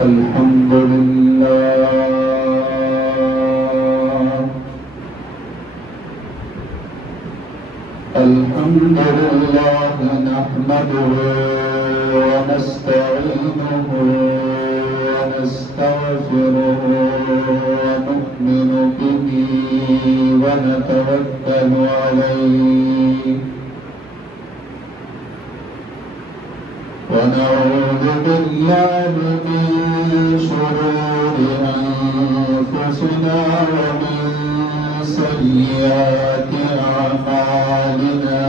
الحمد لله نحمده ونستعينه ونستغفره ونؤمن به ونتوكل عليه ونعوذ بالله من شرور أنفسنا ومن سيئات أعمالنا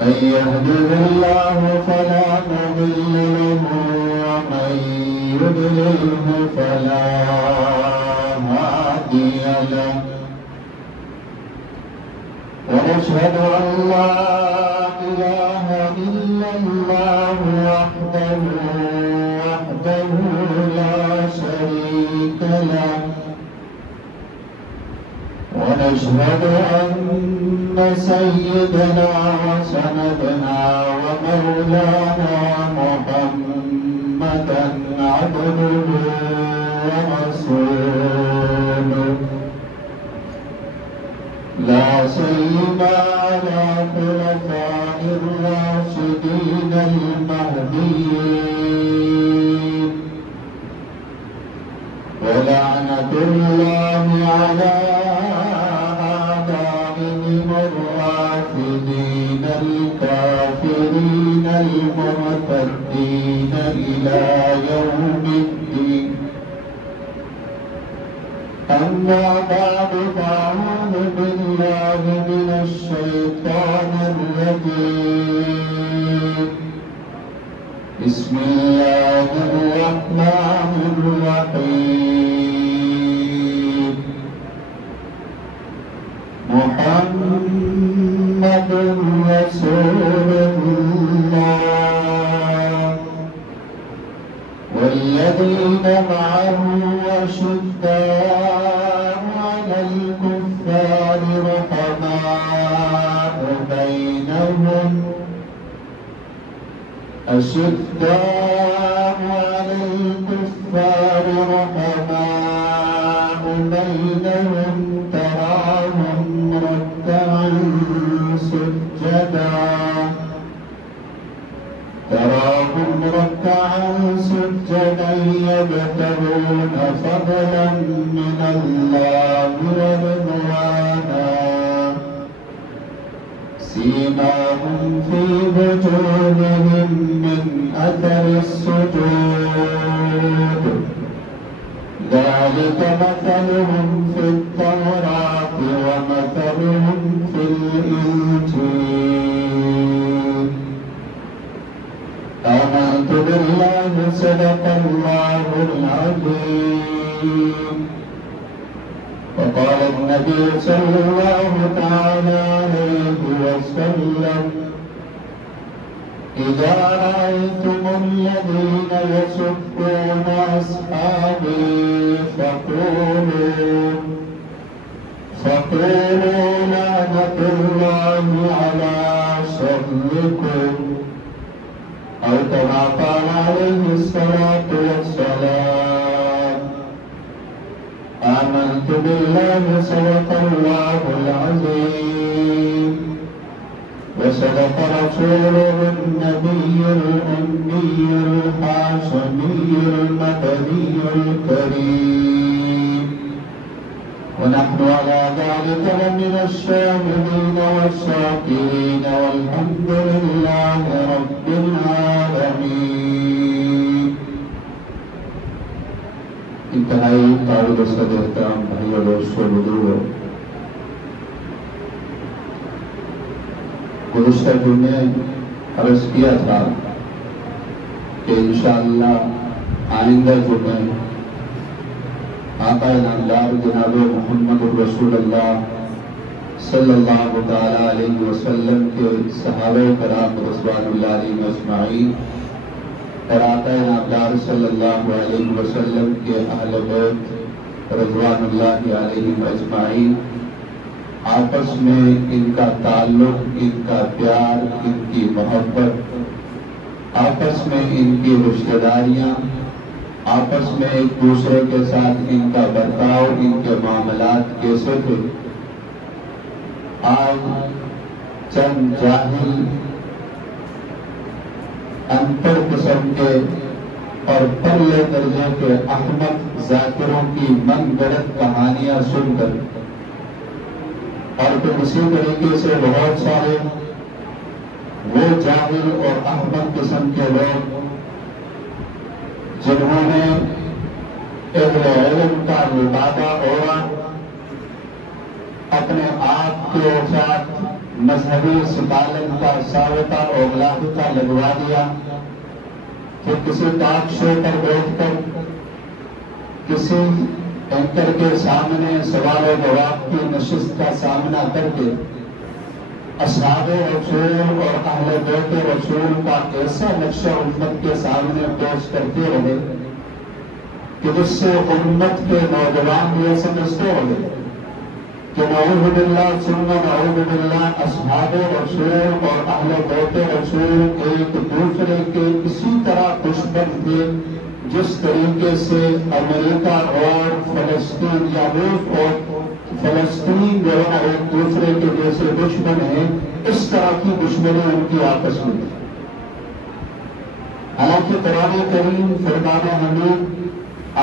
من يهده الله فلا مضل له ومن يضلله فلا هادي له ونشهد أن لا إله إلا الله وحده لا شريك له ونشهد أن سيدنا وسندنا ومولانا محمدا عبده ورسوله لا سيما على خلفاء الراشدين المهديين ولعنة الله على آبائهم الرافضين الكافرين المرتدين إلى يوم الدين أما بعد فأعوذ بالله من الشيطان الرجيم بسم الله الرحمن الرحيم محمد رسول الله والذين معه أشداء على الكفار رحماء بينهم أشداء على الكفار رحماء بينهم تراهم ركعا سجدا يبتغون فضلا من الله ورضوانا سيماهم في وجوههم من أثر السجود ذلك مثلهم في التوراة ومثلهم في الإنجيل آمنت بالله صدق الله العظيم وقال النبي صلى الله تعالى عليه وسلم إذا رأيتم الذين يسبون أصحابي فقولوا لعنة الله على شركم أو كما قال عليه الصلاة والسلام آمنت بالله صدق الله العظيم وصدق رسوله النبي الأمي الحاشمي المدني الكريم ونحن على ذلك لمن الشاهدين والشاكرين والحمد لله رب العالمين. انتہائی قابل صد احترام بھائی اور دوستوں بزرگوں، گزشتہ جمعے عرض کیا تھا کہ انشاءاللہ آئندہ جمعے آقا نامدار جناب محمد رسول اللہ صلی اللہ تعالی علیہ وسلم کے صحابہ کرام رضوان اللہ علیہم اجمعین اور آقا نامدار صلی اللہ علیہ وسلم کے اہل بیت رضوان اللہ علیہم اجمعین آپس میں ان کا تعلق، ان کا پیار، ان کی محبت آپس میں ان کی رشتہ داریاں، آپس میں ایک دوسرے کے ساتھ ان کا برتاؤ، ان کے معاملات کیسے تھے، آج چند جاہل انتر قسم کے اور پرلے درجے کے احمق ذاکروں کی من گڑت کہانیاں سن کر، اور پھر اسی طریقے سے بہت سارے وہ جاہل اور احمق قسم کے لوگ جنہوں نے اہل علم کا لبادہ اوڑھا، اپنے آپ کے ساتھ مذہبی سکالن کا ساوتا اور لاحقہ لگوا دیا، کہ کسی ٹاک شو پر بیٹھ کر کسی اینکر کے سامنے سوال و جواب کی نشست کا سامنا کر کے اصحاب رسول اور اہل بیت رسول کا ایسا نقشہ امت کے سامنے پیش کرتے رہے کہ جس سے امت کے نوجوان یہ سمجھتے رہے کہ نعوذ باللہ ثم نعوذ باللہ اصحاب رسول اور اہل بیت رسول ایک دوسرے کے اسی طرح دشمن تھے جس طریقے سے امریکہ اور فلسطین یا روس اور فلسطین جو ہے ایک دوسرے کے جیسے دشمن ہیں، اس طرح کی دشمنی ان کی آپس میں تھی۔ حالانکہ قرآن کریم فرقان حمید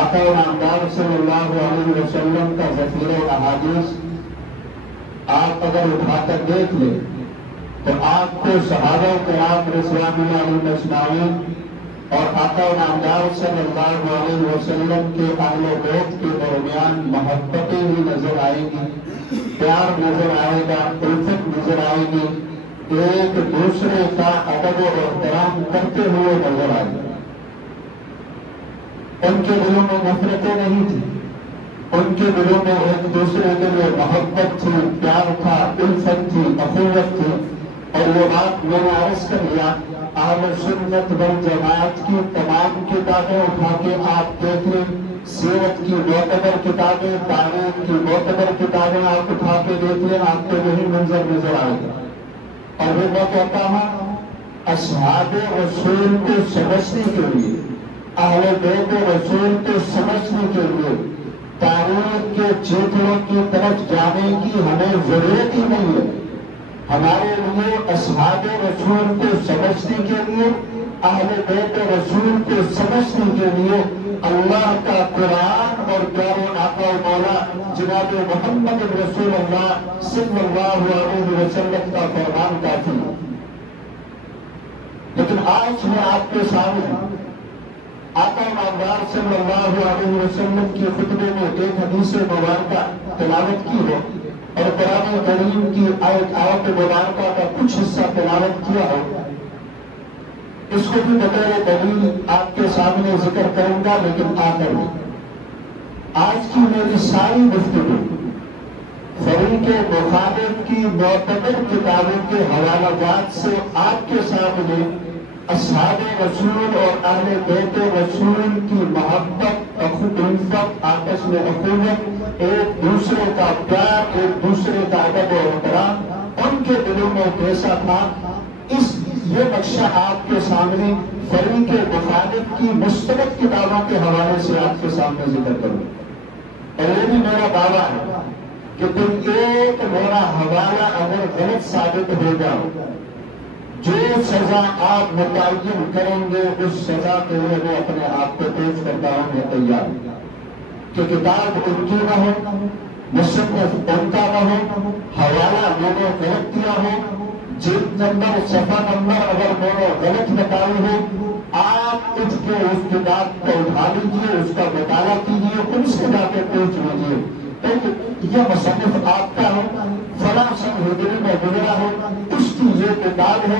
آقا نامدار صلی اللہ علیہ وسلم کا ذخیرہ احادیث آپ اگر اٹھا کر دیکھ لیں تو آپ کو صحابہ کرام رضوان اللہ علیہم اجمعین اور آقا نامدار صلی اللہ علیہ وسلم کے اہل بیت کے درمیان محبتیں ہی نظر آئیں گی، پیار نظر آئے گا، الفت نظر آئے گی، ایک دوسرے کا ادب و احترام کرتے ہوئے نظر آئے گا۔ ان کے دلوں میں نفرتیں نہیں تھی، ان کے دلوں میں ایک دوسرے کے لیے محبت تھی، پیار تھا، الفت تھی، اخوت تھی۔ اور یہ بات میں نے عرض کر لیا، اہل سنت والجماعت کی تمام کتابیں اٹھا کے آپ دیکھ لیں، سیرت کی معتبر کتابیں، تاریخ کی معتبر کتابیں آپ اٹھا کے دیکھ لیں، آپ کو یہی منظر نظر آئے گا۔ اور پھر میں کہتا ہوں، اصحاب رسول کو سمجھنے کے لیے، اہل بیت رسول کو سمجھنے کے لیے تاریخ کے چیتڑوں کی طرف جانے کی ہمیں ضرورت ہی نہیں ہے۔ ہمارے لیے اصحاب رسول کو سمجھنے کے لیے، اہل بیت رسول کو سمجھنے کے لیے اللہ کا قرآن اور پیارے آقا و مولا جناب محمد رسول اللہ صلی اللہ علیہ وسلم کا فرمان کافی ہے۔ لیکن آج میں آپ کے سامنے آقا نامدار صلی اللہ علیہ وسلم کی خطبے میں ایک حدیث مبارکہ تلاوت کی ہے اور قرآن کریم کی آیت مبارکہ کا کچھ حصہ تلاوت کیا ہے، اس کو بھی بطور دلیل آپ کے سامنے ذکر کروں گا۔ لیکن آخر میں آج کی میری ساری گفتگو فریق مخالف کی معتبر کتابوں کے حوالہ جات سے آپ کے سامنے اصحاب رسول اور اہل بیت رسول کی محبت، الفت، آپس میں اخوت، ایک دوسرے کا پیار، ایک دوسرے کا ادب و احترام ان کے دلوں میں کیسا تھا، یہ نقشہ آپ کے سامنے فریق مخالف کی مستند کتابوں کے حوالے سے آپ کے سامنے ذکر کروں۔ اور یہ بھی میرا دعویٰ ہے کہ تم ایک میرا حوالہ اگر غلط ثابت ہو جائے، جو سزا آپ متعین کریں گے اس سزا کے لیے میں اپنے آپ کو پیش کرتا ہوں، میں تیار ہوں کہ کتاب ان کی نہ ہو، مصنف ان کا نہ ہو، حوالہ میں نے غلط دیا ہو، جلد نمبر، صفحہ نمبر اگر میں نے غلط بتائی ہو، آپ اٹھ کے اس کتاب کو اٹھا لیجیے، اس کا مطالعہ کیجیے، خود سے جا کے پوچھ لیجیے یہ مصنف آپ کا ہے، فلاں سن ہجری میں گزرا ہے، اس کی یہ کتاب ہے،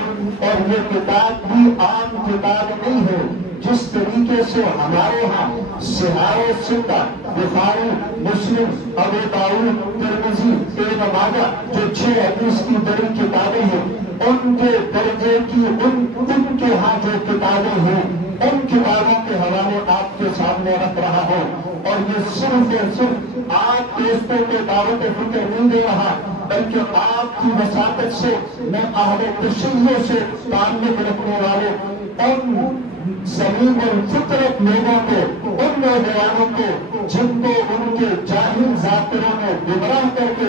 اور یہ کتاب بھی عام کتاب نہیں ہے۔ جس طریقے سے ہمارے ہاں صحاح ستہ، بخاری، مسلم، ابو داؤد، ترمذی، ابن ماجہ جو 6 حدیث کی بڑی کتابیں ہیں، ان کے درجے کی ان کے ہاں جو کتابیں ہیں، ان کتابوں کے حوالے آپ کے سامنے رکھ رہا ہوں۔ اور یہ صرف اور صرف آپ دوستوں کو دعوت فکر نہیں دے رہا، بلکہ آپ کی وساطت سے میں اہل تشیع سے تعلق رکھنے والے ان زمین الفطرت لوگوں کو، ان نوجوانوں کو جن کو ان کے جاہل ذاکروں نے گمراہ کر کے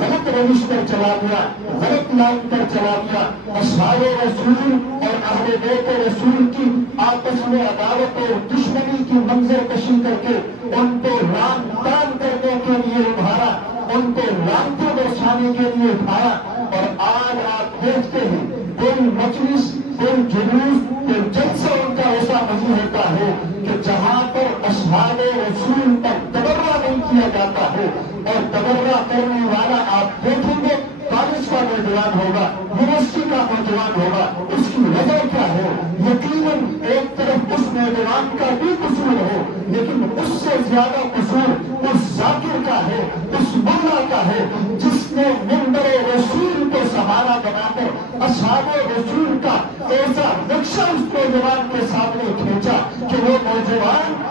غلط روش پر چلا دیا، غلط لائن پر چلا دیا، اصحاب رسول اور اہل بیت رسول کی آپس میں عداوت اور دشمنی کی منظر کشی کر کے ان کو رام تان کرنے کے لیے ابھارا، ان کو لانتیں برسانے کے لیے اٹھایا۔ اور آج آپ دیکھتے ہیں کوئی مجلس، کوئی جلوس، کوئی جلسہ ان کا ایسا نہیں ہوتا ہے کہ جہاں پر اصحاب رسول پر تبرہ نہیں کیا جاتا ہے، اور تبرہ کرنے والا آپ دیکھیں گے کالج کا نوجوان ہوگا، یونیورسٹی کا نوجوان ہوگا۔ اس کی وجہ کیا ہے؟ یقیناً ایک طرف اس نوجوان کا بھی قصور ہے، لیکن اس سے زیادہ قصور اس ذاکر کا ہے، اس ملا کا ہے جس نے منبر رسول کو سہارا بنا کر اصحاب رسول کا ایسا نقشہ اس نوجوان کے سامنے کھینچا کہ وہ نوجوان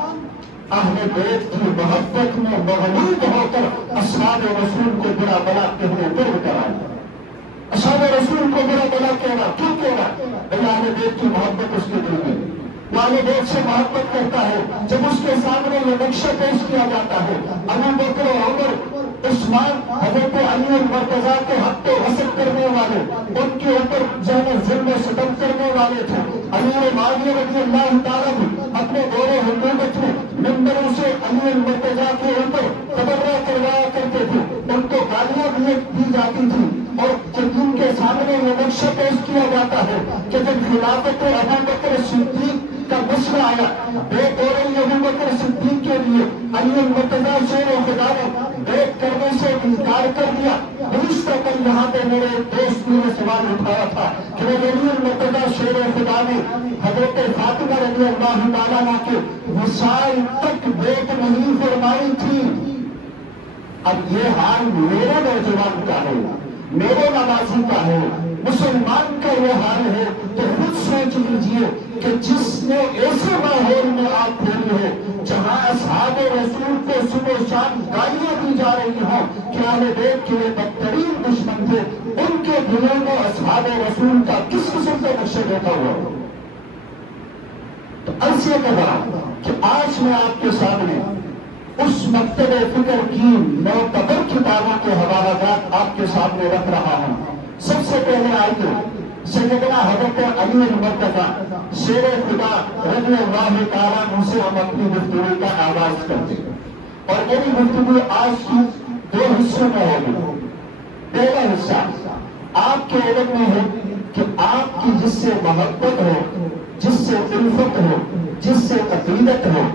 اہل بیت کی محبت میں مغلوب ہو کر اصحاب رسول کو برا بلا کہنے پر اترا۔ اصحاب رسول کو برا بلا کہنا کیوں کہنا؟ اہل بیت کی محبت اس کے دل میں، وہ اہل بیت سے محبت کرتا ہے۔ جب اس کے سامنے یہ نقشہ پیش کیا جاتا ہے، ابو بکر و عمر، عثمان، حضرت علی المرتضیٰ کے حق کو غصب کرنے والے، ان کے اوپر ظلم و ستم کرنے والے تھے، علی معاویہ رضی اللہ تعالیٰ اپنے دور حکومت میں ممبروں سے علی المرتضیٰ کے اوپر تبرہ کروایا کرتے تھے، ان کو گالیاں دی جاتی تھی۔ اور جب ان کے سامنے یہ نقشہ پیش کیا جاتا ہے کہ جب خلافت ابو بکر صدیق کا مسئلہ آیا، بیت ہو رہی ابو بکر صدیق کے لیے، علی المرتضیٰ شیر و خدا نے بیت کرنے سے انکار کر دیا۔ گزشتہ کل یہاں پہ میرے دوست نے سوال اٹھایا تھا کہ علی المرتضیٰ شیر و خدا نے حضرت فاطمہ رضی اللہ تعالیٰ عنہا کے وصال تک بیت نہیں فرمائی تھی۔ اب یہ حال میرے نوجوان کا ہے، میرے نمازی کا ہے، مسلمان کا یہ حال ہے، تو خود سوچ لیجئے کہ جس نے ایسے ماحول میں آپ کھولی ہے جہاں اصحاب رسول کو صبح و شام گالیاں دی جا رہی ہوں کہ اہل بیت کے یہ بدترین دشمن تھے، ان کے دلوں میں اصحاب رسول کا کس قسم کا نقشہ دیتا ہوا؟ تو عرض یہ کر رہا کہ آج میں آپ کے سامنے اس مکتب فکر کی معتبر کتابوں کے حوالہ جات آپ کے سامنے رکھ رہا ہوں۔ سب سے پہلے آئیے سیدنا حضرت علی المرتضیٰ شیر خدا رضی اللہ تعالیٰ عنہ سے ہم اپنی گفتگو کا آغاز کرتے ہیں، اور میری گفتگو آج کی دو حصوں میں ہوگی۔ پہلا حصہ آپ کے علم میں ہے کہ آپ کی جس سے محبت ہو، جس سے الفت ہو، جس سے عقیدت ہو،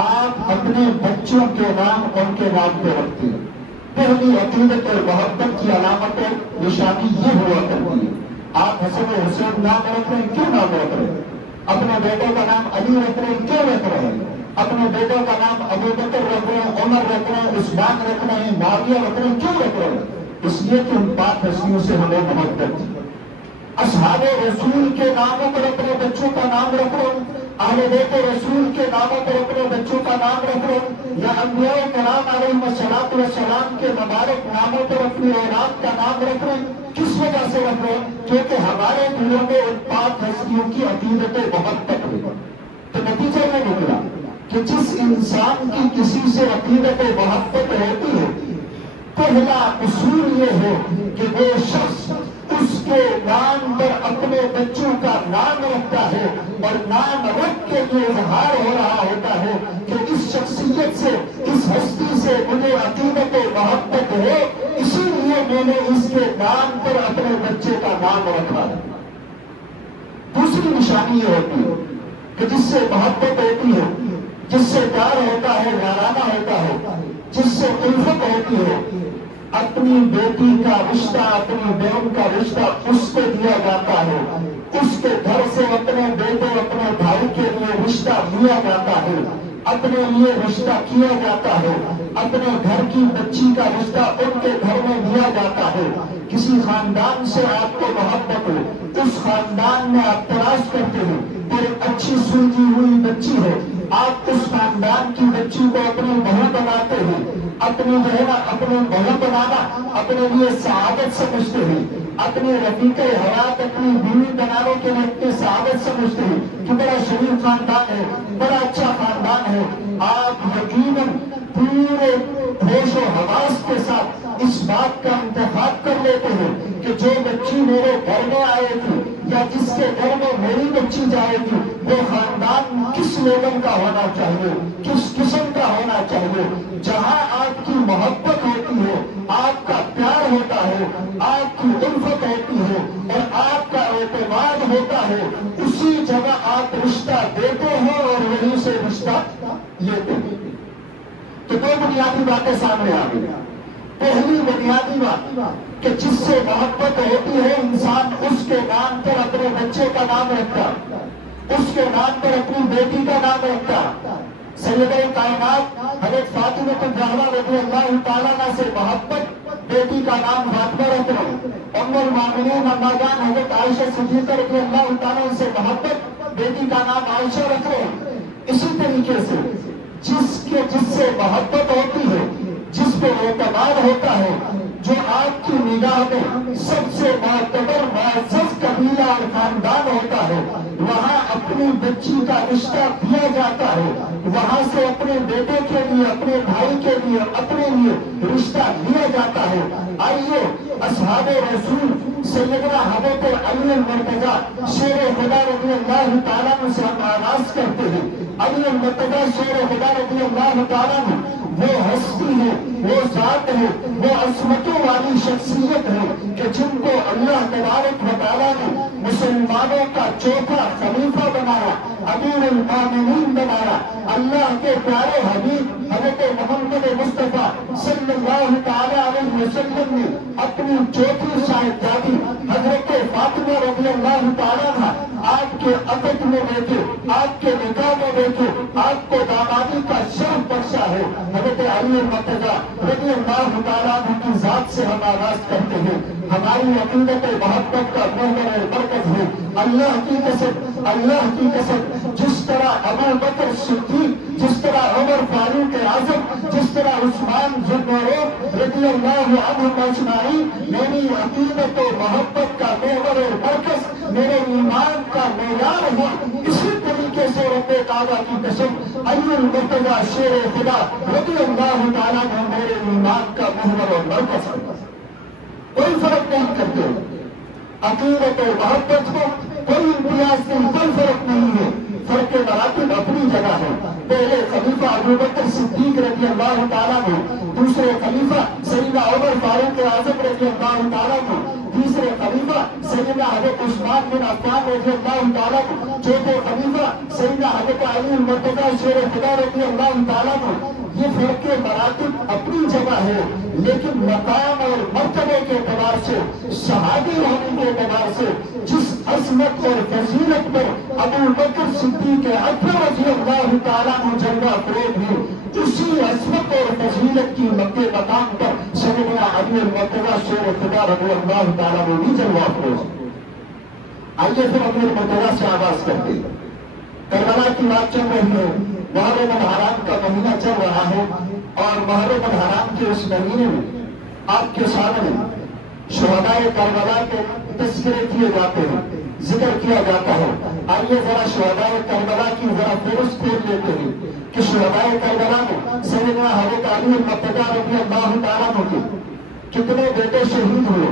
آپ اپنے بچوں کے نام ان کے نام پہ رکھتے ہیں۔ پہلی عقیدت اور محبت کی علامت اور نشانی یہ ہوا کرتی ہے۔ آپ حسن حسین نام رکھ رہے ہیں، کیوں نام رکھ رہے ہیں؟ اپنے بیٹوں کا نام علی رکھ رہے ہیں، کیوں رکھ رہے ہیں؟ اپنے بیٹوں کا نام ابو بکر رکھ رہے ہیں، عمر رکھ رہے ہیں، عثمان رکھ رہے ہیں، معاویہ رکھ رہے ہیں، کیوں رکھ رہے ہیں؟ اس لیے کہ ان پاک ہستیوں سے ہمیں محبت تھی۔ اصحاب رسول کے ناموں پر اپنے بچوں کا نام رکھ رہے ہیں، اہل بیت رسول کے ناموں پر اپنے بچوں کا نام رکھ رہے ہیں، یا انبیاء کرام علیہم الصلوۃ والسلام کے مبارک ناموں پر اپنی اولاد کا نام رکھ رہے ہیں۔ کس وجہ سے رکھ رہے ہیں؟ کیونکہ ہمارے دلوں میں ان پاک ہستیوں کی عقیدت محبت ہے۔ تو نتیجہ یہ نکلا کہ جس انسان کی کسی سے عقیدت محبت ہوتی ہے، پہلا اصول یہ ہے کہ وہ شخص اس کے نام پر اپنے بچوں کا نام رکھتا ہے، اور نام رکھ کے یہ اظہار ہو رہا ہوتا ہے کہ اس شخصیت سے، اس ہستی سے مجھے عقیدت محبت ہے، اسی لیے میں نے اس کے نام پر اپنے بچے کا نام رکھا ہے۔ دوسری نشانی یہ ہوتی ہے کہ جس سے محبت ہوتی ہے، جس سے پیار ہوتا ہے، یارانہ ہوتا ہے، جس سے الفت ہوتی ہے، اپنی بیٹی کا رشتہ، اپنی بہن کا رشتہ اس کو دیا جاتا ہے، اس کے گھر سے اپنے بیٹے، اپنے بھائی کے لیے رشتہ لیا جاتا ہے، اپنے لیے رشتہ کیا جاتا ہے، اپنے گھر کی بچی کا رشتہ ان کے گھر میں دیا جاتا ہے۔ کسی خاندان سے آپ کو محبت ہو، اس خاندان میں آپ تلاش کرتے ہیں، ایک اچھی سلجھی ہوئی بچی ہے، آپ اس خاندان کی بچی کو اپنی بہو بناتے ہیں، اپنی بہن، اپنی بہو بنانا اپنے لیے سعادت سمجھتے ہیں۔ اپنے رفیق حیات اپنی بیوی بنانے کے لیے اپنی سعادت سمجھتے ہیں کہ بڑا شریف خاندان ہے، بڑا اچھا خاندان ہے، آپ یقیناً پورے ہوش و حواس کے ساتھ اس بات کا انتخاب کر لیتے ہیں کہ جو بچی میرے گھر میں آئے گی یا جس کے گھر میں میری بچی جائے گی وہ خاندان کس لیول کا ہونا چاہیے، کس قسم کا ہونا چاہیے، جہاں آپ کی محبت ہوتی ہے، آپ کا پیار ہوتا ہے، آپ کی الفت ہوتی ہے اور آپ کا اعتماد ہوتا ہے، اسی جگہ آپ رشتہ دیتے ہیں اور وہیں سے رشتہ لیتے ہیں۔ تو دو بنیادی باتیں سامنے آ گئی۔ پہلی بنیادی بات کہ جس سے محبت ہوتی ہے انسان اس کے نام پر اپنے بچے کا نام رکھتا، اس کے نام پر اپنی بیٹی کا نام رکھتا۔ سیدہ کائنات حضرت فاطمہ الزہرا رضی اللہ تعالیٰ عنہا سے محبت، بیٹی کا نام فاطمہ رکھ رہے۔ ام المؤمنین اما جان حضرت عائشہ صدیقہ رضی اللہ تعالیٰ عنہ سے محبت، بیٹی کا نام عائشہ رکھ رہے۔ اسی طریقے سے جس سے محبت ہوتی ہے، جس پہ اعتماد ہوتا ہے، جو آپ کی نگاہ میں سب سے معتبر معزز قبیلہ اور خاندان ہوتا ہے، وہاں اپنی بچی کا رشتہ دیا جاتا ہے، وہاں سے اپنے بیٹے کے لیے، اپنے بھائی کے لیے، اپنے لیے رشتہ لیا جاتا ہے۔ آئیے اصحاب رسول سیدنا حضرت علی المرتضی شیر خدا رضی اللہ تعالیٰ عنہ سے ہم آغاز کرتے ہیں۔ علی المرتضی شیر خدا رضی اللہ تعالیٰ عنہ وہ ہستی ہے، وہ ذات ہے، وہ عظمتوں والی شخصیت ہے کہ جن کو اللہ تبارک و تعالیٰ نے مسلمانوں کا چوتھا خلیفہ بنایا، امیر المومنین بنایا۔ اللہ کے پیارے حبیب حضرت محمد مصطفیٰ صلی اللہ تعالیٰ علیہ وسلم نے اپنی چوتھی صاحبزادی حضرت فاطمہ رضی اللہ تعالیٰ عنہا آپ کے عقد میں دیکھے، آپ کے نکاح میں دیکھے، آپ کو دامادی کا شرف بخشا ہے۔ حضرت علی المرتضی رضی اللہ تعالیٰ عنہ کی ذات سے ہم آغاز کرتے ہیں۔ ہماری عقیدت محبت کا محور مرکز ہے۔ اللہ کی قسم، اللہ کی قسم، جس طرح ابو بکر صدیق، جس طرح عمر فاروق اعظم، جس طرح عثمان ذو النورین رضی اللہ عنہم اجمعین میری عقیدت و محبت کا محور مرکز، میرے ایمان کا معیار ہے، اسی طریقے سے رب کعبہ کی قسم علی المرتضی شیر خدا رضی اللہ تعالیٰ عنہ میرے ایمان کا محور اور مرکز ہے۔ کوئی فرق نہیں کرتے، عقیدت و محبت کو کوئی امتیاز نہیں، کوئی فرق نہیں ہے۔ فرق مراتب اپنی جگہ ہے۔ پہلے خلیفہ ابو بکر صدیق رضی اللہ تعالیٰ عنہ، دوسرے خلیفہ سیدنا عمر فاروق اعظم رضی اللہ تعالیٰ عنہ، تیسرے خلیفہ سیدنا حضرت عثمان بن عفان رضی اللہ تعالیٰ عنہ، چوتھے خلیفہ سیدنا حضرت علی المرتضی شیر خدا رضی اللہ تعالیٰ عنہ۔ یہ فرق مراتب اپنی جگہ ہے، لیکن مقام اور مرتبے کے اعتبار سے، صحابی ہونے کے اعتبار سے جس عظمت اور فضیلت پر ابو بکر صدیق اکبر رضی اللہ تعالیٰ عنہ جلوہ فریب ہے، اسی عظمت اور فضیلت کی مقام پر سیدنا علی المرتضی شیر خدا رضی اللہ تعالیٰ عنہ بھی جلوہ فریب ہے۔ آئیے پھر علی المرتضی سے آغاز کرتے ہیں۔ کربلا کی بات چل رہی ہے، محرم الحرام کا مہینہ چل رہا ہے اور محرم الحرام کے اس مہینے میں آپ کے سامنے شہداء کربلا کے تذکرے کیے جاتے ہیں، ذکر کیا جاتا ہے۔ آئیے ذرا شہداء کربلا کی ذرا فہرست کھول لیتے ہیں کہ شہداء کربلا میں سیدنا حضرت علی المرتضی رضی اللہ تعالیٰ عنہ کے کتنے بیٹے شہید ہوئے،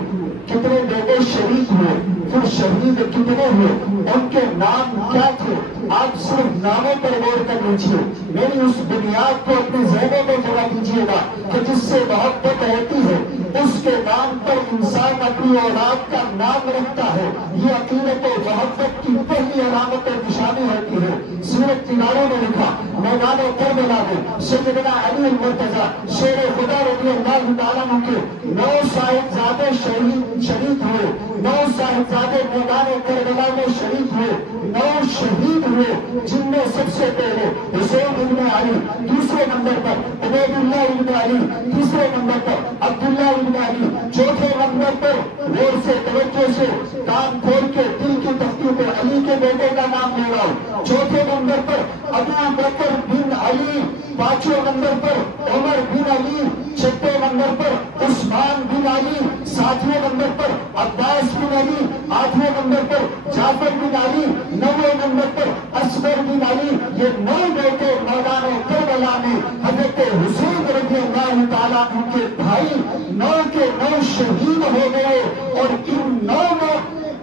کتنے بیٹے شہید ہوئے، پھر شہید کتنے ہوئے، ان کے نام کیا تھے، آپ صرف ناموں پر غور کر لیجیے۔ میری اس بنیاد کو اپنی ذہنوں میں جگہ دیجیے گا کہ جس سے محبت ہوتی ہے اس کے نام پر انسان اپنی اولاد کا نام رکھتا ہے۔ یہ عقیدت و محبت کی پہلی علامت اور نشانی ہوتی ہے۔ سیرت کناروں میں لکھا، میدان کربلا میں سیدنا علی المرتضی شیر خدا رضی اللہ تعالیٰ عنہ کے 9 صاحبزادے شہید ہوئے، 9 صاحبزادے میدان کربلا میں شہید ہوئے، 9 شہید ہوئے، جن میں سب سے پہلے حسین ابن علی، دوسرے نمبر پر عبید اللہ ابن علی، تیسرے نمبر پر عبداللہ ابن علی، چوتھے نمبر پر غور سے توجہ سے کان کھول کے دل کی تختی پر علی کے بیٹے کا نام لے رہا ہوں، چوتھے نمبر پر ابو بکر بن علی، پانچویں نمبر پر عمر بن علی، چھٹے نمبر پر عثمان بن علی، ساتویں نمبر پر عباس بن علی، آٹھویں نمبر پر جعفر بن علی، نویں نمبر پر اصغر بن علی. یہ 9 بیٹے میدان کربلا میں حضرت حسین رضی اللہ تعالیٰ عنہ کے بھائی 9 کے 9 شہید ہو گئے. اور ان 9 میں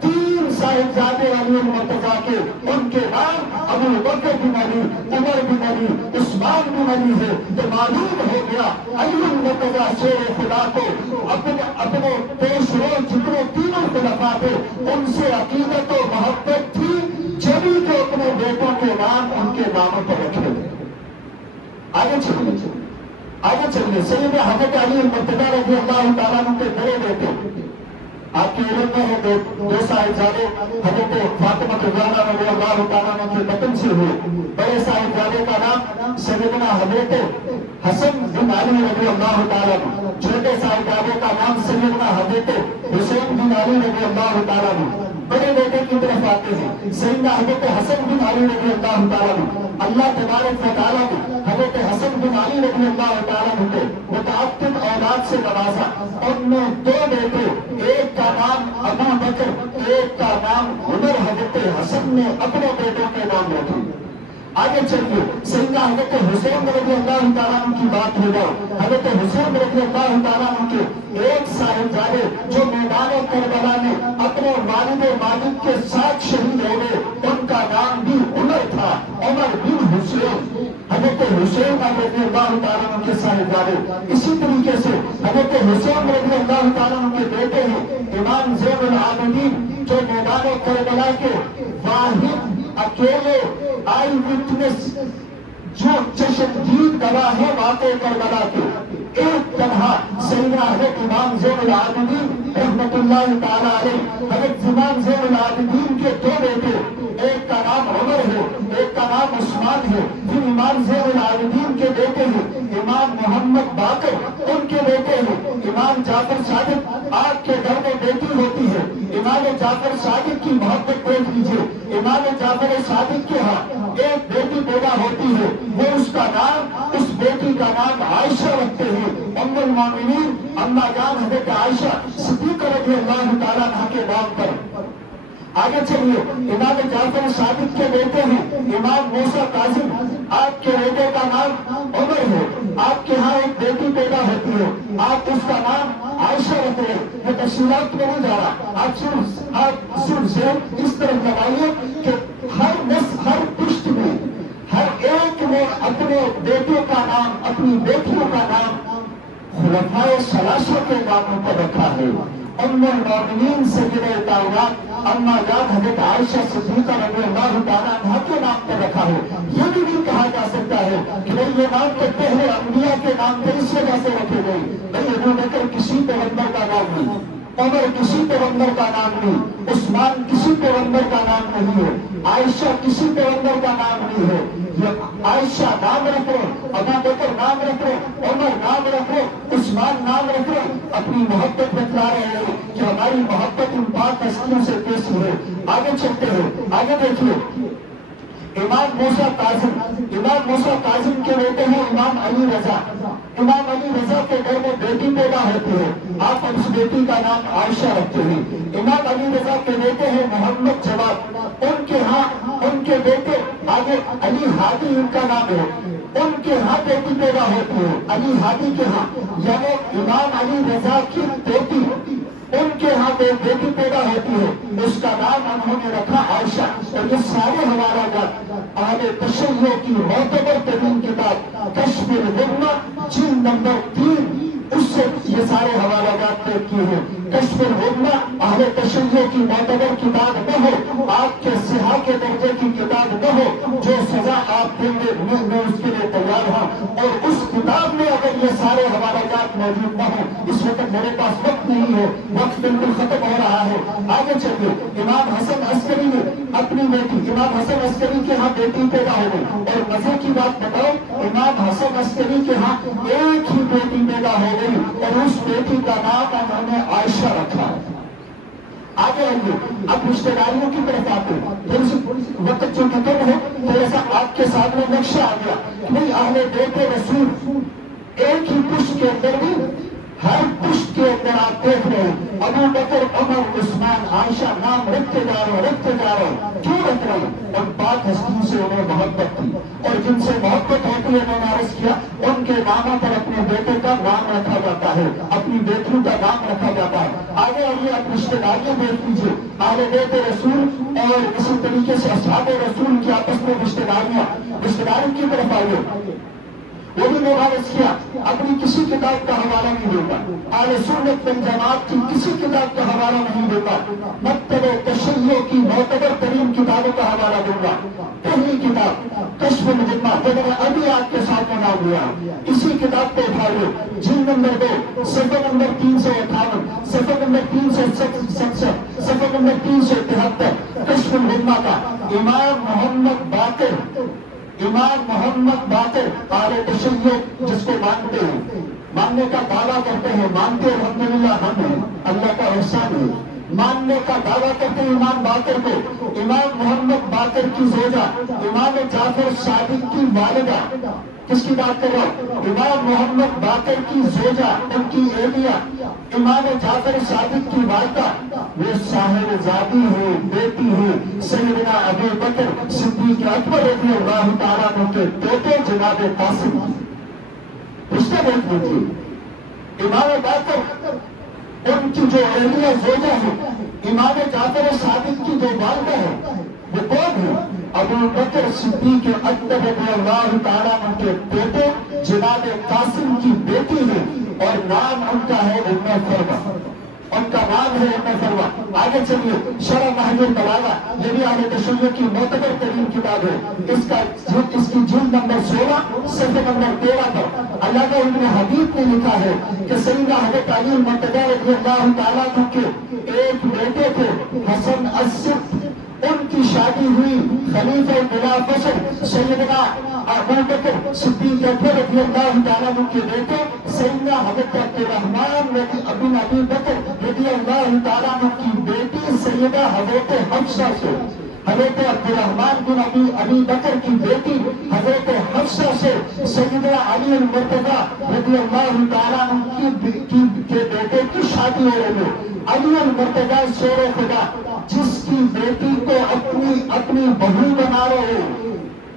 3 صاحبزادے علی المرتضیٰ کے، ان کے نام ابو بکر بن علی، عمر بن علی، عثمان بن علی ہے. تو معلوم ہو گیا علی المرتضیٰ شیر خدا کو اپنے پیش رو جتنے تینوں خلفاء تھے ان سے عقیدت و محبت تھی، جبھی تو اپنے بیٹوں کے نام ان کے ناموں پر رکھے گئے. آگے چلیے سید حضرت علی المرتضیٰ رضی اللہ تعالیٰ عنہ کے بڑے بیٹے، آپ کے علم میں ہے 2 صاحبزادے حضرت فاطمہ الزہرا رضی اللہ تعالیٰ عنہ کے بطن سے ہوئے. بڑے صاحبزادے کا نام سیدنا حضرت حسن بن علی رضی اللہ تعالیٰ عنہ، چھوٹے صاحبزادے کا نام سیدنا حضرت حسین بن علی رضی اللہ تعالیٰ عنہ. بڑے بیٹے کی طرف آتے ہیں سیدنا حضرت حسن بن علی رضی اللہ تعالیٰ عنہ. اللہ تبارک و تعالیٰ نے حضرت حسن بن علی رضی اللہ تعالیٰ عنہ کو متعدد اولاد سے نوازا. ان میں 2 بیٹے، ایک کا نام ابو بکر، ایک کا نام عمر. حضرت حسن نے اپنے بیٹوں کے نام رکھے. آگے چلیے سیدنا حضرت حسین رضی اللہ تعالیٰ عنہ کی بات ہو جائے. حضرت حسین رضی اللہ تعالیٰ عنہ کے ایک صاحبزادے جو میدان کربلا میں اپنے والد ماجد کے ساتھ شہید ہو گئے، ان کا نام بھی عمر تھا، عمر بن حسین. حضرت حسین رضی اللہ تعالیٰ عنہ کے صاحبزادے. اسی طریقے سے حضرت حسین رضی اللہ تعالیٰ عنہ کے بیٹے ہیں امام زین العابدین، جو میدان کربلا کے واحد اکیلے آئی وٹنس، جو چشمدید گواہ ہے واقع کربلا کے. ایک تنہا سیدنا حضرت امام زین العابدین رحمت اللہ تعالیٰ علیہ. حضرت امام زین العابدین کے 2 بیٹے، ایک کا نام عمر ہے، ایک کا نام عثمان ہے. پھر امام زین العابدین کے بیٹے ہیں امام محمد باقر، ان کے بیٹے ہیں امام جعفر صادق. آپ کے گھر میں بیٹی ہوتی ہے امام جعفر صادق کی محبت دیکھ لیجیے. امام جعفر صادق کے ہاں ایک بیٹی پیدا ہوتی ہے، وہ اس کا نام، اس بیٹی کا نام عائشہ رکھتے ہیں. ام المومنین اما جان حضرت عائشہ صدیقہ رضی اللہ تعالیٰ عنہ کے نام پر. آگے چلیے امام جعفر صادق کے بیٹے ہیں امام موسیٰ کاظم. آپ کے بیٹے کا نام عمر ہے. آپ کے ہاں ایک بیٹی پیدا ہوتی ہے، آپ اس کا نام عائشہ رکھ رہے ہیں. میں تفصیلات میں نہیں جا رہا، آپ صرف اس طرح لگائیے کہ ہر پشت میں ہر ایک نے اپنے بیٹوں کا نام، اپنی بیٹیوں کا نام خلفائے ثلاثہ کے ناموں پر رکھا ہے. ام المومنین سیدہ کائنات اما جان حضرت عائشہ صدیقہ رضی اللہ تعالیٰ عنہ کے نام پر رکھا ہے. یہ بھی نہیں کہا جا سکتا ہے کہ یہ نام تو پہلے انبیاء کے نام پر اس وجہ سے رکھے گئے. بھائی ابو بکر کسی پیغمبر کا نام نہیں، عمر کسی پیغمبر کا نام نہیں، عثمان کسی پیغمبر کا نام نہیں ہے، عائشہ کسی پیغمبر کا نام نہیں ہے. عائشہ نام رکھ رہے، ابو بکر نام رکھ رہے، عمر نام رکھ رہے، عثمان نام رکھ رہے، اپنی محبت بتلا رہے ہیں کہ ہماری محبت ان پاک ہستیوں سے کیسی ہے. آگے چلتے ہیں، آگے دیکھیے امام موسیٰ کاظم کے بیٹے ہیں امام علی رضا. امام علی رضا کے گھر میں بیٹی پیدا ہوتی ہے، آپ اس بیٹی کا نام عائشہ رکھتے ہیں. امام علی رضا کے بیٹے ہیں محمد جواد. ان کے ہاں ان کے بیٹے آگے علی ہادی ان کا نام ہے، ان کے ہاں بیٹی پیدا ہوتی ہے علی ہادی کے ہاں، یعنی امام علی رضا کی بیٹی، ان کے ہاں بیٹی پیدا ہوتی ہے، اس کا نام انہوں نے رکھا عائشہ. اور یہ سارے حوالہ جات اہل تشیع کی معتبر ترین کتاب کشف الغمہ جلد نمبر 3 اس سے یہ سارے حوالہ جات طے کیے ہیں. کشف الغمہ اہل تشیع کی معتبر کتاب نہ ہو، آپ کے صحہ کے درجے کی کتاب نہ ہو، جو سزا آپ دیں گے میں اس کے لیے تیار ہوں. اور اس کتاب میں اگر یہ سارے حوالہ جات موجود نہ ہوں، اس وقت میرے پاس وقت نہیں ہے، وقت بالکل ختم ہو رہا ہے. آگے چلیے امام حسن عسکری نے اپنی بیٹی، امام حسن عسکری کے ہاں بیٹی پیدا ہو گئی. اور مزے کی بات بتاؤ، امام حسن عسکری کے ہاں ایک ہی بیٹی پیدا ہو گئی اور اس بیٹی کا نام انہوں نے عائشہ رکھا. آگے آئیے اب رشتہ داریوں کی طرف آتے ہیں. وقت جو ختم ہے تو ایسا آپ کے سامنے نقشہ آ گیا کہ اہل بیت رسول ایک ہی پشت کے اندر بھی ہر پشت کے اندر آپ دیکھ رہے ہیں ابو بکر عمر عثمان عائشہ نام رکھتے جا رہے کیوں رکھ رہے ہیں؟ ان پاک ہستیوں سے انہیں محبت تھی اور جن سے محبت ہوتی ہے انہوں نے عرض کیا ان کے ناموں پر اپنے بیٹے کا نام رکھا جاتا ہے، اپنی بیٹیوں کا نام رکھا جاتا ہے۔ آگے آئیے آپ رشتے داریاں دیکھ لیجیے، اہل بیت رسول اور اسی طریقے سے اصحاب رسول کی آپس میں رشتے داری کی طرف آئیے، وہ بھی مبارک کیا، اپنی کسی کتاب کا حوالہ نہیں دیتا، اہل سنت والجماعت کی کسی کتاب کا حوالہ نہیں دیتا، مکتب تشیع کی معتبر ترین کتابوں کا حوالہ دوں گا۔ پہلی کتاب کشف المجمع جو میں نے ابھی آپ کے ساتھ نام لیا، اسی کتاب کو اٹھائیے، جلد نمبر 2 صفحہ نمبر 358، صفحہ نمبر 367، صفحہ نمبر 373، کشف المجمع کا امام محمد باقر اہل تشیع جس کو مانتے ہیں، ماننے کا دعویٰ کرتے ہیں، مانتے الحمدللہ ہم ہیں، اللہ کا احسان ہے، ماننے کا دعویٰ کرتے ہیں امام باقر کو۔ امام محمد باقر کی زوجہ امام جعفر صادق کی والدہ، کس کی بات کر رہا ہوں؟ امام محمد باقر کی زوجہ، ان کی اہلیہ امام جعفر صادق کی والدہ، وہ صاحب زادی ہے، بیٹی ہے سیدنا ابو بکر صدیق اکبر رضی اللہ تعالیٰ عنہ کے بیٹے جناب قاسم۔ رشتہ دیکھ لیجیے، امام باقر ان کی جو اہلیہ زوجہ ہے، امام جعفر صادق کی جو والدہ ہے، وہ کون ہے؟ ابو بکر صدیق اکبر رضی اللہ تعالیٰ عنہ کے بیٹے جناب قاسم کی بیٹی ہے، اور نام ان کا ہے ام فروا، ان کا نام ہے ام فروا۔ آگے چلیے، شرح نہج البلاغہ، یہ بھی اہل تشیع کی معتبر ترین کتاب ہے، اس کی جلد نمبر 16 صفحہ نمبر 13 پر علامہ ابن حبیب نے لکھا ہے کہ سیدنا حضرت علی المرتضیٰ رضی اللہ تعالیٰ عنہ کے ایک بیٹے تھے حسن السبط، ان کی شادی ہوئی خلیفہ بلا فصل سیدنا ابو بکر صدیق اکبر رضی اللہ تعالیٰ عنہ کے بیٹے سیدنا حضرت عبدالرحمن بن ابی بکر رضی اللہ تعالیٰ عنہ کی بیٹی سیدہ حضرت حفصہ سے، حضرت عبدالرحمن بن ابی بکر کی بیٹی حضرت حفصہ سے سیدنا علی المرتضیٰ رضی اللہ تعالیٰ عنہ کے بیٹے کی شادی ہو رہی ہے۔ علی المرتضیٰ شیر خدا، جس کی بیٹی کو اپنی بہو بنا رہے ہو،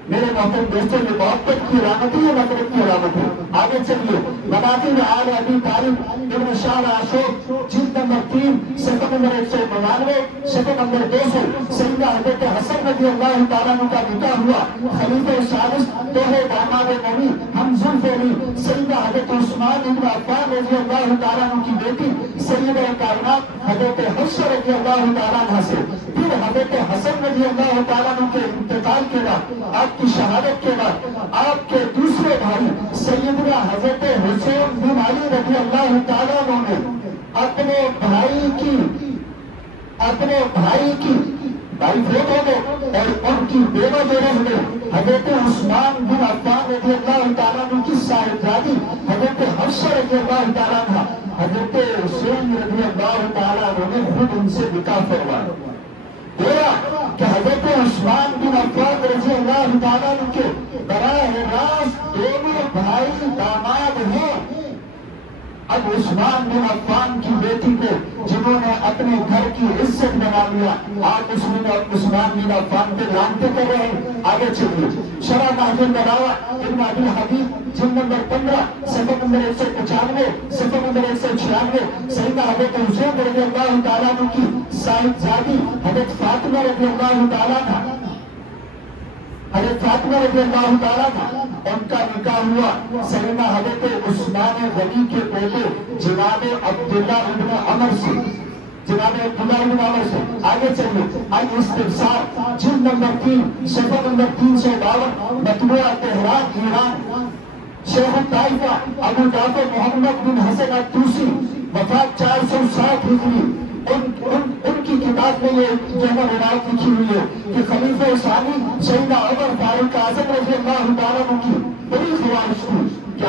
میرے محترم دوستوں، یہ محبت کی علامت ہے یا نفرت کی علامت ہے؟ آگے چلیے، مناقب آل ابی طالب ابن شاہ اشوق جلد نمبر 3 صفحہ نمبر 199، صفحہ نمبر 200، سیدنا حضرت حسن رضی اللہ تعالیٰ عنہ کا نکاح ہوا، خلیفہ ثالث دوہے داماد نبی ہم ذوالفضل سیدنا حضرت عثمان بن عفان رضی اللہ تعالیٰ عنہ کی بیٹی سیدہ کائنات حضرت حفصہ رضی اللہ تعالیٰ عنہ سے، پھر حضرت حسن رضی اللہ تعالیٰ عنہ کے انتقال کے بعد، آپ کی شہادت کے بعد، آپ کے دوسرے بھائی سیدنا حضرت حسین بن علی رضی اللہ تعالیٰ عنہ نے اپنے بھائی کی بھائی فوت ہو گئے، اور ان کی بیوہ جو رہ گئے حضرت عثمان بن عفان رضی اللہ تعالیٰ عنہ کی صاحبزادی حضرت حفصہ رضی اللہ تعالیٰ عنہ، حضرت حسین رضی اللہ تعالیٰ عنہ نے خود ان سے نکاح فرمایا۔ گویا کہ حضرت عثمان بن عفان رضی اللہ تعالیٰ عنہ کے براہ راست دونوں بھائی داماد ہیں۔ اب عثمان بن عفان کی بیٹی کو جنہوں نے اپنے گھر کی عزت بنا لیا، آج عثمان بن عفان پہ لعنتیں کر رہے ہیں۔ آگے چلیے، شرح نہج البلاغہ ابن ابی حبیب جلد نمبر 15 صفحہ نمبر 195، صفحہ نمبر 196، سیدنا حضرت حسین رضی اللہ تعالیٰ عنہ کی صاحبزادی حضرت فاطمہ رضی اللہ تعالیٰ عنہ، ان کا نکاح ہوا سیدنا حضرت عثمان غنی کے بیٹے جناب عبداللہ ابن عمر سے۔ آگے چلیے، الاستبصار جلد نمبر 3 صفحہ نمبر 352، مطبوعہ تہران ایران، شیخ الطائفہ ابو جعفر محمد بن حسن الطوسی، وفات 460 ہجری۔ ان کی کتاب میں یہ جہاں روایت لکھی ہوئی ہے کہ خلیفہ ثانی سیدنا عمر فاروق اعظم رضی اللہ تعالیٰ عنہ کی بڑی خواہش تھی کہ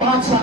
5-6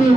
3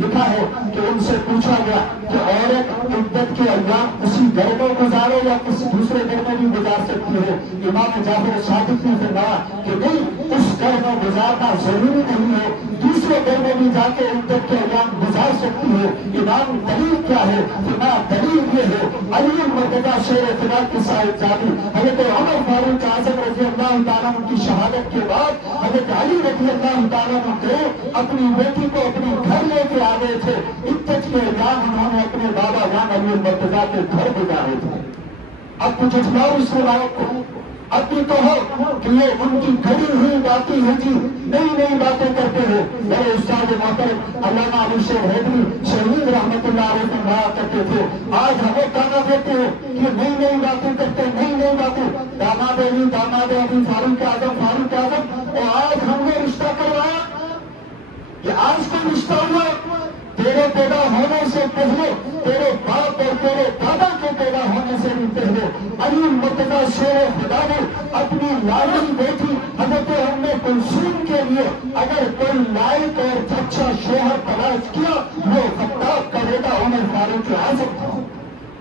لکھا ہے کہ ان سے پوچھا گیا کہ عورت عدت کے ایام اسی گھر میں گزارے یا کسی دوسرے گھر میں بھی گزار سکتی ہے؟ امام جعفر صادق نے فرمایا کہ نہیں، اس گھر میں گزارنا ضروری نہیں ہے، دوسرے گھر میں بھی جا کے عدت کے ایام گزار سکتی ہے۔ امام دلیل کیا ہے؟ فرمایا دلیل یہ ہے علی المرتضیٰ شیر خدا کی صاحبزادی حضرت عمر فاروق اعظم رضی اللہ تعالیٰ عنہ کی شہادت کے بعد حضرت علی رضی اللہ تعالیٰ عنہ کو اپنی بیٹی کو اپنے گھر لے کے آ گئے تھے۔ عدت کے ایام انہوں نے اپنے بابا جان علی المرتضیٰ کے گھر گزارے تھے۔ اب کچھ اجلاؤ اس روایت کو، اب بھی کہو کہ یہ ان کی گھڑی ہوئی باتیں ہیں جی، نئی نئی باتیں کرتے ہیں۔ میرے استاد محترم علامہ علی شیر حیدری شہید رحمت اللہ علیہ فرمایا کرتے تھے، آج ہمیں کہنا دیتے ہیں کہ نئی نئی باتیں کرتے ہیں، نئی نئی باتیں، داماد علی فاروق اعظم، اور آج ہم نے رشتہ کروایا، یہ آج کا رشتہ ہوا، تیرے پیدا ہونے سے پہلے تیرے باپ اور تیرے دادا کے پیدا ہونے سے بھی پہلے علی المرتضیٰ شیر خدا نے اپنی لاڈلی بیٹی حضرت ام کلثوم کے لیے اگر کوئی لائق اور اچھا شوہر تلاش کیا، وہ خطاب کا بیٹا عمر فاروق اعظم تھا۔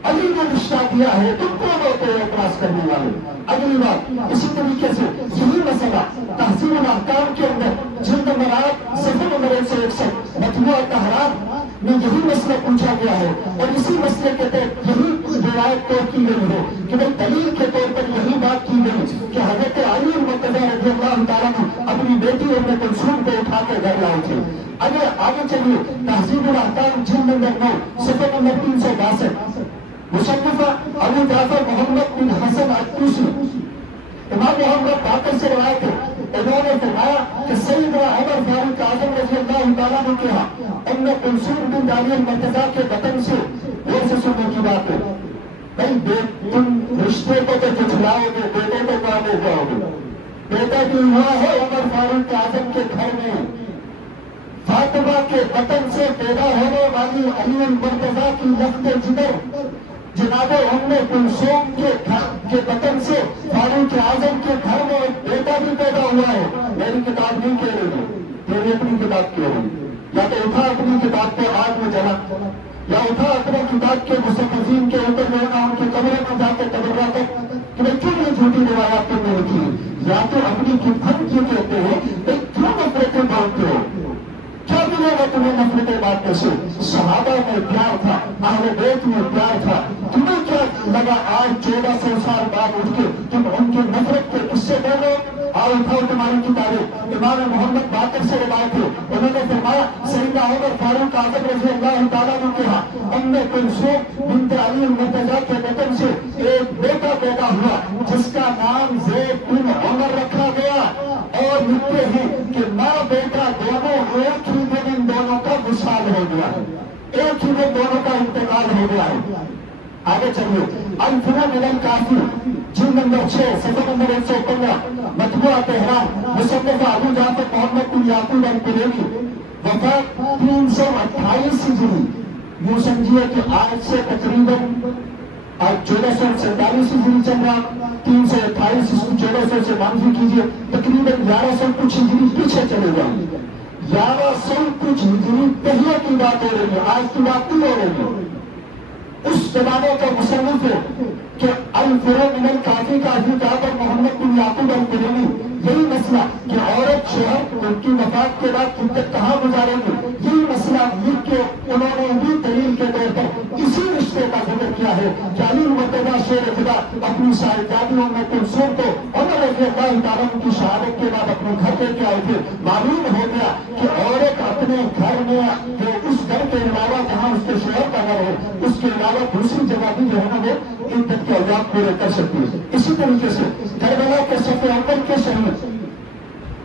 علی نے رشتہ دیا ہے، تم کون ہوتے ہو اعتراض کرنے والے؟ اگلی بات اسی طریقے سے یہی مسئلہ تحصیل الاحکام کے اندر جلد نمبر 8 صفحہ نمبر 161 مطبوعہ طہران میں یہی مسئلہ پوچھا گیا ہے، اور اسی مسئلے کے تحت یہی روایت طور کی گئی ہے کہ بھائی دلیل کے طور پر یہی بات کی گئی کہ حضرت علی المرتضیٰ رضی اللہ تعالیٰ نے اپنی بیٹی ام کلثوم کو اٹھا کے گھر لائے تھے۔ اگر آگے چلیے تہذیب الاحکام جلد نمبر 9 صفحہ نمبر 362 مصنفہ ابو جعفر محمد بن حسن الطوسی امام محمد باقر سے روایت ہے، انہوں نے فرمایا کہ سیدنا عمر فاروق اعظم رضی اللہ تعالیٰ نے کہا ام کلثوم بنت علی المرتضیٰ کے بطن سے غور سے سننے کی بات ہے، بھائی تم رشتے کو تو جھٹلاؤ گے، بیٹے کو کہاں لے جاؤ گے؟ بیٹا بھی ہوا ہے عمر فاروق اعظم کے گھر میں، فاطمہ کے بطن سے پیدا ہونے والی علی المرتضیٰ کی لفظ جگر جناب ام کلثوم کے بطن سے فاروق اعظم کے گھر میں ایک بیٹا بھی پیدا ہوا ہے۔ میری کتاب نہیں کہہ رہی ہے، میری اپنی کتاب کہہ رہی ہے، یا تو اٹھا اپنی کتاب کو آگ میں جلا، یا اٹھا اپنے کتاب کے مصنفین کے اوپر رہنا، ان کے قبروں میں جا کے تبرہ کر کہ بھائی کیوں یہ جھوٹی روایات تم نے لکھی ہے، یا تو اپنی کتاب کیوں کہتے ہیں، بھائی کیوں نفرتیں باندھتے ہو، کیا ملے گا تمہیں نفرتیں بانٹنے سے؟ صحابہ میں پیار تھا، اہل بیت میں پیار تھا، تمہیں کیا لگا آج 1400 سال بعد اٹھ کے تم ان کی نفرت کے قصے بول رہے ہو؟ آؤ اٹھاؤ تمہاری کتابیں۔ امام محمد باقر سے روایت ہے، انہوں نے فرمایا سیدنا عمر فاروق اعظم رضی اللہ تعالیٰ نے کہا ام کلثوم بنت علی المرتضیٰ کے بطن سے ایک بیٹا پیدا ہوا جس کا نام زید بن عمر رکھا گیا، اور لکھتے ہیں کہ ماں بیٹا دونوں ایک ہی دن ان دونوں کا وصال ہو گیا ہے، ایک ہی دن دونوں کا انتقال ہو گیا ہے۔ آگے چلیے الفنن من الکافی جلد نمبر 6 صفحہ نمبر 115 مطبوعہ تہران مصنفہ ابو جعفر محمد بن یعقوب الکلیمی وفات 328 ہجری، یوں سمجھیے کہ آج سے تقریباً آج 1447 ہجری چل رہا، 328 اس کو 1400 سے منفی کیجئے، تقریباً 1100 کچھ ہجری پیچھے چلے جائیں، 1100 کچھ ہجری پہلے کی بات ہو رہی ہے، آج کی بات نہیں ہو رہی ہے۔ اس زمانے کا مصنف ہے کہ الفنن من الکافی کافی جعفر محمد بن یعقوب الکلیمی یہی مسئلہ کہ عورت شوہر ان کی وفات کے بعد مدت کہاں گزارے گی، یہی مسئلہ لکھ کے انہوں نے بھی دلیل کے طور پر اسی رشتے کا ذکر کیا ہے کہ علی المرتضیٰ شیر خدا اپنی صاحبزادی ام کلثوم کو عمر رضی اللہ تعالیٰ کی شہادت کے بعد اپنے گھر لے کے آئے تھے۔ معلوم ہو گیا کہ عورت اپنے گھر میں جو اس گھر کے علاوہ جہاں اس کے شوہر کا گھر ہے اس کے علاوہ دوسری جگہ بھی جو ہے نا وہ عدت کے اوقات پورے کر سکتی ہے۔ اسی طریقے سے کربلا کے صف اول کے شہید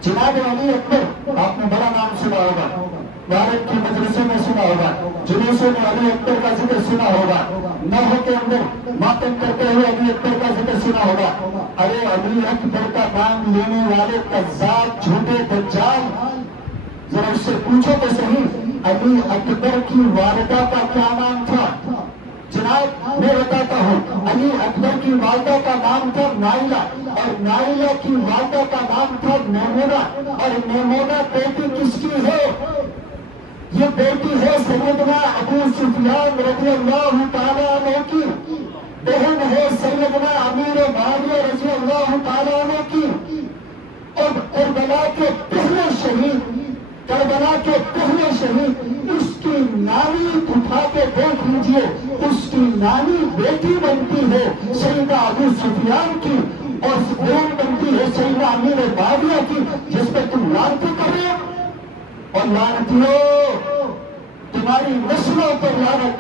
جناب علی اکبر، آپ نے بڑا نام سنا ہوگا، بھارت کے مدرسے میں سنا ہوگا، جلوسوں میں علی اکبر کا ذکر سنا ہوگا، نوح کے اندر ماتم کرتے ہوئے علی اکبر کا ذکر سنا ہوگا۔ ارے علی اکبر کا نام لینے والے کذاب جھوٹے دجال، ذرا اس سے پوچھو تو صحیح علی اکبر کی والدہ کا کیا نام تھا؟ جناب میں بتاتا ہوں، علی اکبر کی والدہ کا نام تھا نائلہ، اور نائلہ کی والدہ کا نام تھا میمونہ، اور میمونہ بیٹی کس کی ہے؟ یہ بیٹی ہے سیدنا ابو سفیان رضی اللہ تعالیٰ عنہ کی، بہن ہے سیدنا امیر معاویہ رضی اللہ تعالیٰ عنہ کی، اور کربلا کے پہلے شہید اس کی نانی اٹھا کے دیکھ لیجئے، اس کی نانی بیٹی بنتی ہے سیدنا ابو سفیان کی، اور بہن بنتی ہے سیدنا امیر معاویہ کی، جس پہ تم لعنتیں کر رہے ہو۔ اور لعنتیوں، تمہاری نسلوں پر لعنت،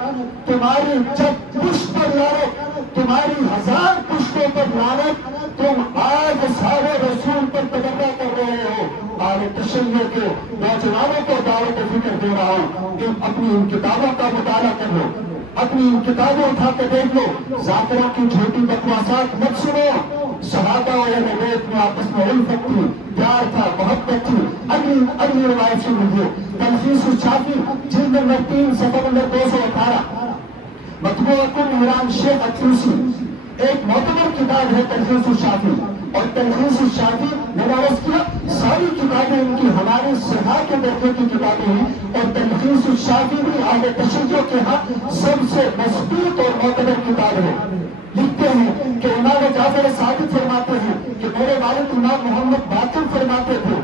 تمہاری جب پشت پر لعنت، تمہاری 1000 پشتوں پر لعنت، تم آج سارے رسول پر تبرہ کر رہے ہو۔ آل تشیع کے نوجوانوں کو دعوت فکر دے رہا ہوں کہ اپنی ان کتابوں کا مطالعہ کر لو، اپنی ان کتابیں اٹھا کے دیکھ لو، ذاکروں کی جھوٹی بکواسات مت سنو۔ صحابہ اور نبوت میں آپس میں الفت تھی، پیار تھا، محبت تھی۔ اگلی روایت سن لیجیے، تلخیص الشافی جلد نمبر 3 صفحہ نمبر 218، مطبوعۃ ایران شیخ اطروسی، ایک معتبر کتاب ہے تلخیص الشافی۔ اور تلخیص الشافی میں نے عرض کیا ساری کتابیں ان کی ہمارے صحاح کے درجے کی کتابیں ہیں، اور تلخیص الشافی بھی اہل تشیع کے ہاں سب سے مضبوط اور معتبر کتاب ہے۔ لکھتے ہیں کہ امام جعفر صادق فرماتے ہیں کہ میرے والد امام محمد باقر فرماتے تھے،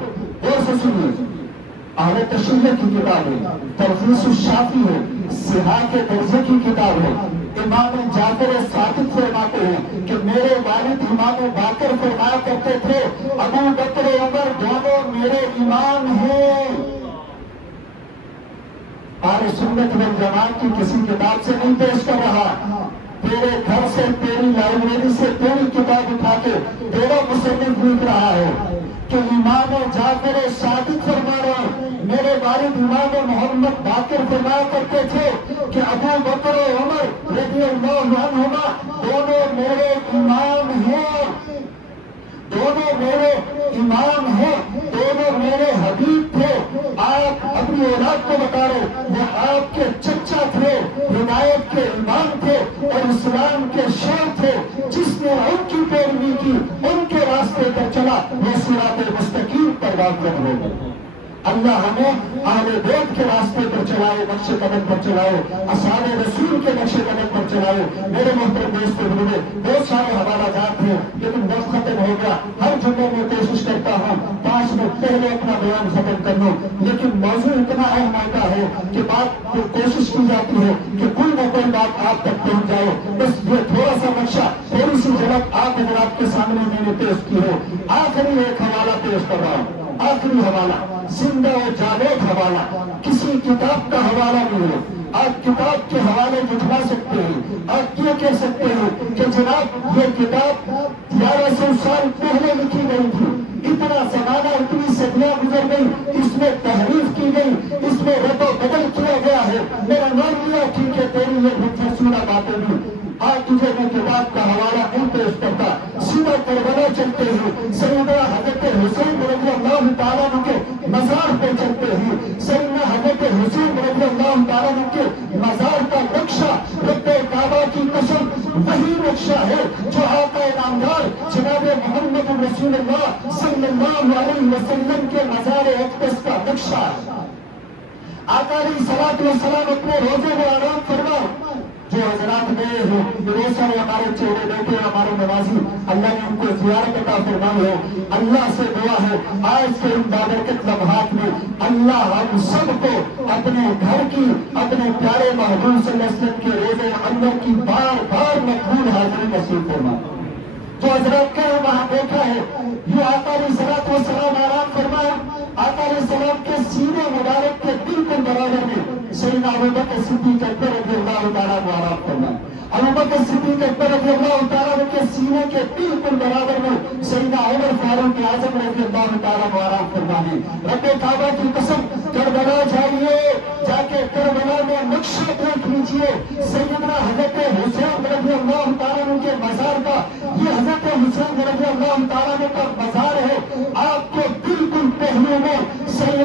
غور سے سنیے، اہل تشیع کی کتاب ہے، تلخیص الشافی ہے، صحاح کے درجے کی کتاب ہے۔ امام جعفر صادق فرماتے ہیں کہ میرے والد امام باقر فرمایا کرتے تھے ابو بکر عمر دونوں میرے امام ہیں۔ اہل سنت والجماعت کی کسی کتاب سے نہیں پیش کر رہا، تیرے گھر سے، تیری لائبریری سے تیری کتاب اٹھا کے تیرا مصنف لکھ رہا ہے کہ امام جعفر صادق فرما رہے ہیں میرے والد امام محمد باقر فرمایا کرتے تھے کہ ابو بکر و عمر رضی اللہ عنہما دونوں میرے امام ہیں، دونوں میرے امام ہیں، دونوں میرے حبیب تھے۔ آپ اپنی اولاد کو بتا رہے وہ آپ کے چچا تھے، ہدایت کے امام تھے اور اسلام کے شیر تھے، جس نے ان کی پیروی کی، ان کے راستے پر چلا، وہ صراط مستقیم پر واقف ہو گئے۔ اللہ ہمیں اہل بیت کے راستے پر چلائے، نقش قدم پر چلائے، اصحاب رسول کے نقش قدم پر چلائے۔ میرے محترم دوستو، بہت سارے حوالہ جات ہیں لیکن وقت ختم ہو گیا۔ ہر جمعے میں کوشش کرتا ہوں 5 منٹ پہلے اپنا بیان ختم کر لوں، لیکن موضوع اتنا اہم ہوتا ہے کہ بات کوشش کی جاتی ہے کہ کوئی نہ کوئی بات آپ تک پہنچ جائے۔ بس یہ تھوڑا سا نقشہ، تھوڑی سی جھلک آپ حضرات کے سامنے میں نے پیش کی ہے۔ آخری ایک حوالہ پیش کر رہا ہوں، آخری حوالہ، زندہ و جاوید حوالہ، کسی کتاب کا حوالہ نہیں ہے۔ آپ کتاب کے حوالے جھٹلا سکتے ہیں، آپ یہ کہہ سکتے ہیں کہ جناب یہ کتاب 1100 سال پہلے لکھی گئی تھی، اتنا زمانہ، اتنی صدیاں گزر گئی، اس میں تحریف کی گئی، اس میں رد و بدل کیا گیا ہے۔ میرا مان لیا ٹھیک ہے، تیری یہ فرسودہ باتیں بھی، آج تجھے میں کتاب کا حوالہ نہیں پیش کرتا، سیدھا کربلا چلتے ہیں، سیدنا حضرت حسین رضی اللہ تعالیٰ عنہ کے مزار پہ چلتے ہیں۔ سیدنا حضرت حسین رضی اللہ تعالیٰ عنہ کے مزار کا نقشہ، رب کعبہ کی قسم وہی نقشہ ہے جو آقا نامدار جناب محمد رسول اللہ صلی اللہ علیہ وسلم کے مزار اقدس کا نقشہ ہے۔ آقا علیہ الصلوۃ والسلام اپنے روزے میں آرام فرما، جو حضرات گئے ہیں بہت سارے ہمارے چہرے بیٹھے ہیں، ہمارے نوازی، اللہ نے ان کو زیارت عطا فرمائی ہے۔ اللہ سے دعا ہے آج کے ان بابرکت لمحات میں اللہ ہم سب کو اپنے گھر کی، اپنے پیارے محبوب صلی اللہ علیہ وسلم کے روزے انور کی بار بار مقبول حاضری نصیب فرمائے۔ جو حضرات کا وہاں دیکھا ہے، یہ آقا علیہ الصلوۃ والسلام آرام فرمایا، آقا علیہ السلام کے سینے مبارک کے بالکل برابر میں سیدنا ابوبکر صدیق اکبر رضی اللہ تعالیٰ عنہ آرام فرمایا۔ ابوبکر صدیق اکبر رضی اللہ تعالیٰ عنہ کے سینے کے بالکل برابر میں سیدنا عمر فاروق اعظم رضی اللہ تعالیٰ عنہ آرام فرمایا۔ رب کعبہ کی قسم، کربلا جائیے، جا کے کربلا میں نقشہ دیکھ لیجیے، سیدنا حضرت حسین رضی اللہ تعالیٰ عنہ کے مزار کا، یہ حضرت حسین رضی اللہ تعالیٰ عنہ کا مزار ہے، آپ کے بالکل پہلو میں سیدنا